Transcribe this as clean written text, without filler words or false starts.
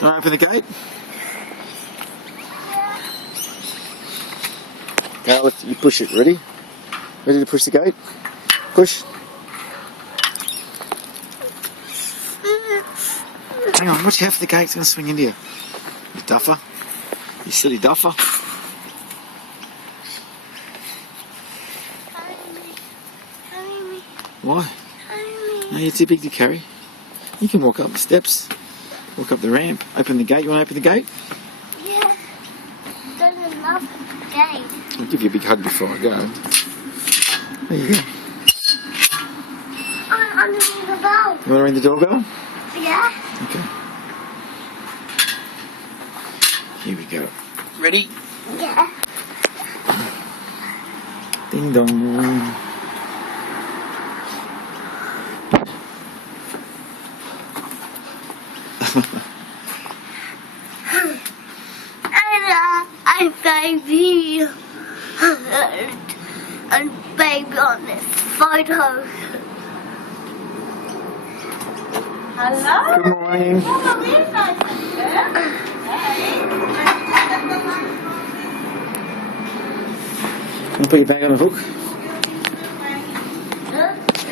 All right, open the gate. Okay, you push it. Ready? Ready to push the gate? Push. Hang on, watch out for the gate's going to swing into you. You duffer. You silly duffer. Why? No, you're too big to carry. You can walk up the steps, walk up the ramp, open the gate. You want to open the gate? Yeah. I love the gate. I'll give you a big hug before I go. There you go. I want to ring the bell. You want to ring the doorbell? Yeah. Okay. Here we go. Ready? Yeah. Ding dong. And baby. And baby on this photo. Hello? Good morning. Oh, there's nice girl. Hey. Want to put your bag on the hook?